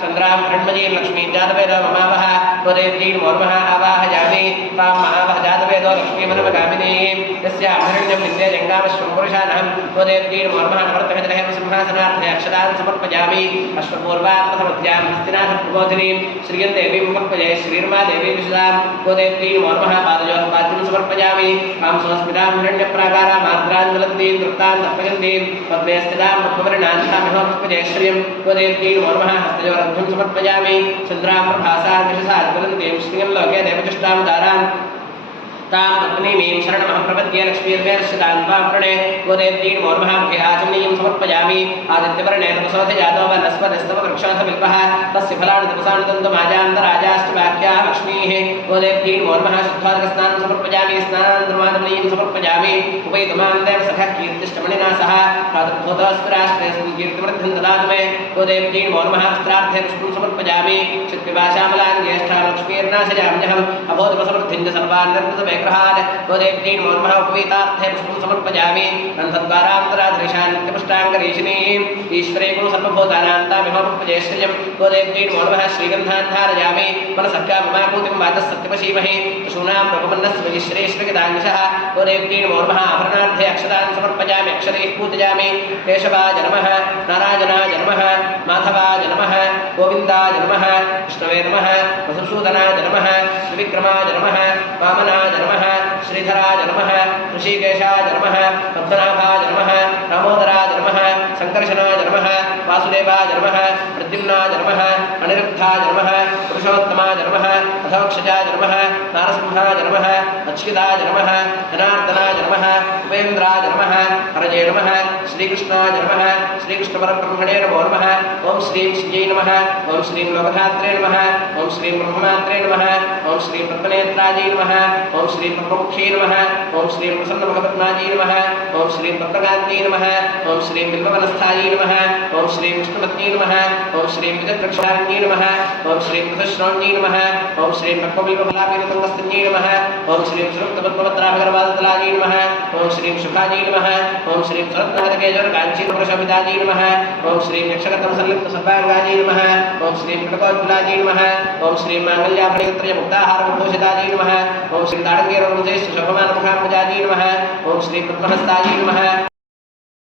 चंद्रां हृण्मयीं लक्ष्मीं जातवेदो ममावह त्वदेवीं मोर्मः आवाहयामि तां महावह जातवेदो लक्ष्मीमनुपगामिनीं यस्यां हिरण्यं विद्ये जङ्गामश्वं पुरुषाणां त्वदेवीं मोर्मः नवर्तकजलहेम सिंहासनार्थे अक्षतान् समर्पयामि अश्वपूर्वात्मसमध्यां हस्तिनाथप्रबोधिनीं श्रियं देवीं समर्पये श्रीर्मा देवी विशदां त्वदेवीं मोर्मः पादयोः पाद्यं समर्पयामि तां सुस्मितां हिरण्यप्राकारां माद्राञ्जलन्तीं तृप्तां तर्पयन्तीं पद्मे स्थितां पद्मवर्णान्तामिहो पुष्पजे श्रियं त्वदेवीं मोर्मः हस्तयोरर्घ्यं समर्पयामि चन्द्रां प्रभासां विशसा ज्वलन्तीं श्रियं लोके देवचष्टां दारां तां पत्नीमीं शरणमहं प्रपद्ये लक्ष्मीर्वेर्षितां त्वां प्रणे त्वदेवीं मोर्महामुखे आचमनीयं समर्पयामि आदित्यवर्णे तपसोऽथ जातो वनस्पतिस्तव वृक्षोऽथ तस्य फलानि तपसानि दन्तमाजान्तराजाश्च वाक्याः लक्ष्मीः त्वदेवीं मोर्मः शुद्धोदकस्नानं समर्पयामि स्नानानन्तरमाचमनीयं समर्पयामि उपैतुमां देव सखः कीर्तिष्टमणिना सह प्रातर्भूतोऽस्मिराष्ट्रे कीर्तिवृद्धिं ददातु मे त्वदेवीं मोर्मः वस्त्रार्थे पुष्पं समर्पयामि चित्पिपाशामलां ज्येष्ठां लक्ष्मीर्नाशयाम्यहम् अभूतमसमृद्धिं च सर्वान् निर्वृतमे ग्रहान् त्वदेवीं मोर्मः उपवीतार्थे पुष्पं समर्पयामि ग्रन्थद्वारान्तराधरिषान् नित्यपुष्टाङ्गरीशिनीम् ईश्वरे कुरु सर्वभूतानां तामिहोपजे श्रियं त्वदेवीं मोर्मः श्रीगन्धान् धारयामि मनसक्काममाकूतिं वाचः सत्यमशीमहि पशूनां लोकमन्नस्व श्रेष्ठगिदांशः त्वदेवीं मोर्मः आभरणार्थे अक्षतान् समर्पयामि अक्षरैः पूजयामि केशवाय नमः नारायणाय नमः माधवाय नमः गोविन्दाय नमः विष्णवे नमः मधुसूदनाय नमः त्रिविक्रमाय नमः वामनाय नमः श्रीधराय नमः ऋषिकेशाय नमः पद्मनाभाय नमः दामोदराय नमः संकर्षणाय नमः वासुदेवाय नमः प्रद्युम्नाय नमः अनिरुद्धाय नमः पुरुषोत्तमाय नमः अधोक्षजाय नमः नारसिंहाय नमः अच्युताय नमः जनार्दनाय नमः उपेन्द्राय नमः हरये नमः श्रीकृष्णाय नमः श्रीकृष्णपरब्रह्मणे नमो नमः ओं श्रीं श्रीयै नमः ओं श्रीं लोकधात्रे नमः ओं श्रीं ब्रह्ममात्रे नमः ओं श्रीं पद्मनेत्रायै नमः ओं श्रीं पद्ममुख्यै नमः ओं श्रीं प्रसन्नमुखपद्मायै नमः ओं श्रीं पद्मकान्त्यै नमः ओं श्रीं बिल्ववनस्थायै नमः ओं श्रीं विष्णुपत्न्यै नमः ओं श्रीं विजयवृक्षान्यै नमः ओं श्रीं पृथुश्रवण्यै नमः ओं श्रीं पक्वबिल्वफलापीततुङ्गस्तन्यै नमः ओं श्रीं सुरुक्तपद्मपत्राभगरवादतलायै नमः ओं श्रीं शुभायै नमः ओं श्रीं सुरत्नगतकेजोरकाञ्चीपुरुषपितायै नमः ओं श्रीं यक्षगतमसल्लिप्तसर्वाङ्गायै नमः ओं श्रीं कटकोज्ज्वलायै नमः ओं श्रीं माङ्गल्याभरणत्रयमुक्ताहारमुखोषितायै नमः ओं श्रीं ताडङ्गेरवंशे शोभमानमुखाम्बुजायै नमः ओं श्रीं पद्महस्तायै नमः